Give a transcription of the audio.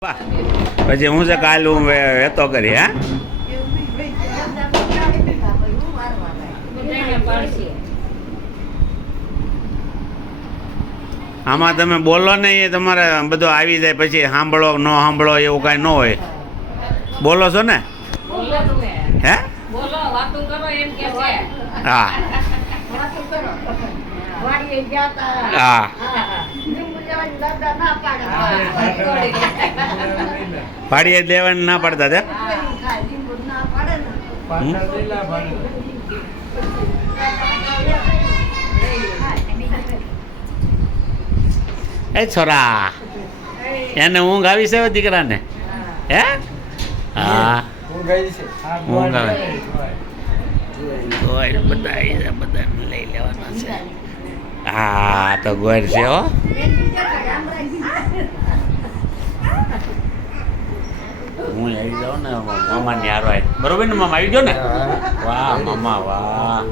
પછી હું છે કાલ હું વેતો કરી હે આમાં તમે બોલો ને એ તમારે બધું આવી જાય પછી સાંભળો ન સાંભળો એવું કાંઈ ન હોય બોલો છો ને હે હા હા પાડીએ દેવાની ના પાડતા તે એ છોરા એને ઊંઘ આવી છે દીકરાને હે હા ઊંઘ આવે બધા લઈ લેવાના છે હા તો ગોર છે હો હું આવી જાઉં ને મામાની હારો બરોબર ને મામા આવી ગયો ને વાહ મામા વાહ